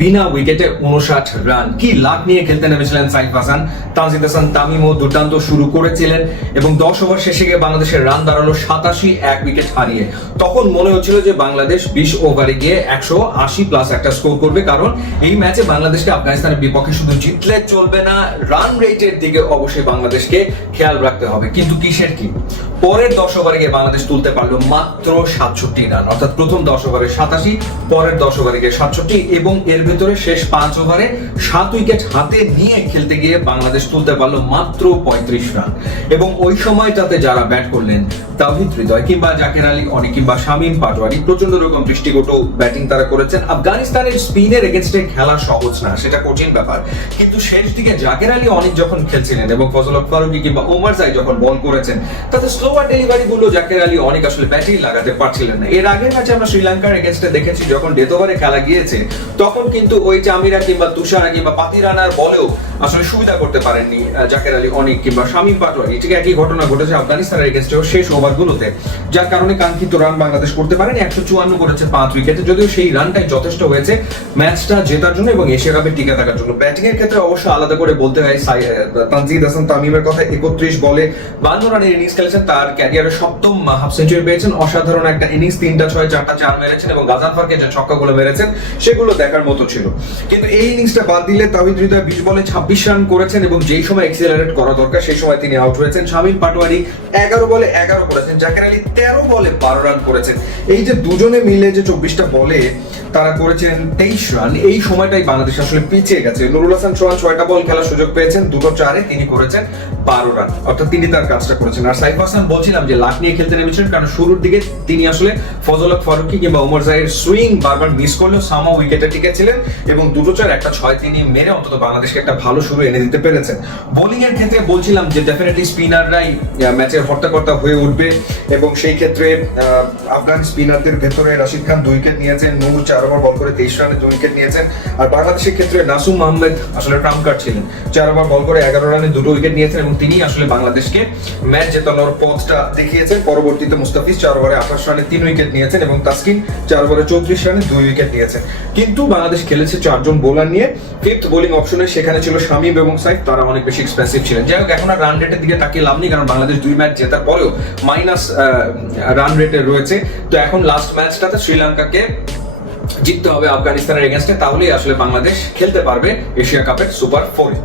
বিনা উইকেটে 59 রান, কি লাক নিয়ে খেলতে নেমেছিলেন সাইফ হাসান। তানজিদ হাসান তামিমও দুর্দান্ত শুরু করেছিলেন এবং 10 ওভার শেষে গিয়ে বাংলাদেশের রান দাঁড়ালো 87, এক উইকেট হারিয়ে। তখন মনে হচ্ছিল যে বাংলাদেশ 20 ওভারে গিয়ে 180 প্লাস একটা স্কোর করবে, কারণ এই ম্যাচে বাংলাদেশকে আফগানিস্তানের বিপক্ষে শুধু জিতলে চলবে না, রান রেটের দিকে অবশ্যই বাংলাদেশকে খেয়াল রাখতে হবে। কিন্তু কিসের কি, পরের 10 ওভারে গিয়ে বাংলাদেশ তুলতে পারলো মাত্র 67 রান, অর্থাৎ প্রথম 10 ওভারে 87, পরের 10 ওভারে গিয়ে 67 এবং এর ভেতরে শেষ 5 ওভারে 7 উইকেট হাতে নিয়ে খেলতে গিয়ে বাংলাদেশ তুলতে পারলো মাত্র 35 রান। এবং ওই সময়টাতে যারা ব্যাট করলেন, তাওহিদ হৃদয় কিংবা জাকের আলী অনেক কিংবা শামীম পাটোয়ারি, প্রচন্ড রকম দৃষ্টিকটু ব্যাটিং তারা করেছেন। আফগানিস্তানের স্পিনের এগেনস্টে খেলা সহজ না, সেটা কঠিন ব্যাপার। কিন্তু শেষ দিকে জাকের আলী অনেক যখন খেলছিলেন এবং ফজল হক ফারুকী কিংবা ওমর জাই যখন বল করেছেন, তাতে স্লোয়ার ডেলিভারি গুলো জাকের আলী অনেক আসলে ব্যাটিং লাগাতে পারছিলেন না। এর আগের ম্যাচে আমরা শ্রীলঙ্কার এগেনস্টে দেখেছি, যখন ডেথ ওভারে খেলা গিয়েছে তখন কিন্তু ওই চামিরা কিংবা তুষারা কিংবা পাতিরানার বলেও আসলে সুবিধা করতে পারেননি জাকের আলী অনেক কিংবা শামীম পাটোয়ারি। ঠিক একই ঘটনা ঘটেছে আফগানিস্তানের এগেনস্টেও শেষ ওভারগুলোতে, যার কারণে কাঙ্ক্ষিত রান বাংলাদেশ করতে পারেনি। 154 করেছে 5 উইকেটে, যদিও সেই রানটাই যথেষ্ট হয়েছে ম্যাচটা জেতার জন্য এবং এশিয়া কাপে টিকে থাকার জন্য। ব্যাটিং এর ক্ষেত্রে অবশ্য আলাদা করে বলতে হয় তানজিদ হাসান তামিমের কথা। 31 বলে 52 রানের ইনিংস খেলেছেন, তার ক্যারিয়ারের 7ম হাফ সেঞ্চুরি পেয়েছেন। অসাধারণ একটা ইনিংস, 3টা 6 4টা 4 মেরেছেন এবং গাজানফারকে যে ছক্কাগুলো মেরেছেন সেগুলো দেখার মতো ছিল। কিন্তু এই ইনিংসটা বাদ দিলে তাওহিদ হৃদয় 20 বলে 26 রান করেছেন এবং যেই সময় এক্সিলারেট করা দরকার সেই সময় তিনি আউট হয়েছেন। শামীম পাটোয়ারি 11 বলে 11 করেছেন, জাকের আলী 13 বলে 12 রান করেছেন। এই যে দুজনে মিলে যে 24টা বলে তারা করেছেন 23 রান, এই সময়টাই বাংলাদেশ আসলে পিছিয়ে গেছে। নুরুল হাসান সোহান 6টা বল খেলার সুযোগ পেয়েছেন, 2টো 4-এ তিনি করেছেন 12 রান, অর্থাৎ তিনি তার কাজটা করেছেন। আর সাইফ হাসান বলছিলাম যে লাক নিয়ে খেলতে নেমেছিলেন, কারণ শুরুর দিকে তিনি আসলে ফজল হক ফারুকী কিংবা ওমর জাইয়ের সুইং বারবার মিস করলেও সামা উইকেটে টিকেছিলেন এবং 2টো 4 একটা 6 তিনি মেরে অন্তত বাংলাদেশকে একটা ভালো শুরু এনে দিতে পেরেছেন। বোলিং এর ক্ষেত্রে বলছিলাম যে ডেফিনেটলি স্পিনাররাই ম্যাচের হর্তাকর্তা হয়ে উঠবে এবং সেই ক্ষেত্রে আফগান স্পিনারদের ভেতরে রাশিদ খান 2 উইকেট নিয়েছেন, নূর 4 ওভার বল করে 23 রানে 2 উইকেট নিয়েছেন। আর বাংলাদেশের ক্ষেত্রে নাসুম আহমেদ আসলে ট্রাম্প কার্ড ছিলেন, 4 ওভার বল করে 11 রানে 2টো উইকেট নিয়েছেন এবং তিনি আসলে বাংলাদেশকে ম্যাচ জেতানোর পথটা দেখিয়েছেন। পরবর্তীতে মুস্তাফিজ 4 ওভারে 28 রানে 3 উইকেট নিয়েছেন এবং তাসকিন 4 ওভারে 34 রানে 2 উইকেট নিয়েছেন। কিন্তু বাংলাদেশ খেলেছে 4 জন বোলার নিয়ে। ফিফথ বোলিং অপশনে সেখানে ছিল শামীম এবং সাইফ, তারা অনেক বেশি এক্সপেন্সিভ ছিলেন। যাই হোক, এখন আর রান রেটের দিকে তাকিয়ে লাভ নেই, কারণ বাংলাদেশ 2 ম্যাচ জেতার পরেও মাইনাস রান রেটে রয়েছে। তো এখন লাস্ট ম্যাচটাতে শ্রীলঙ্কাকে জিততে হবে আফগানিস্তানের এগেনস্টে, তাহলেই আসলে বাংলাদেশ খেলতে পারবে এশিয়া কাপের সুপার 4।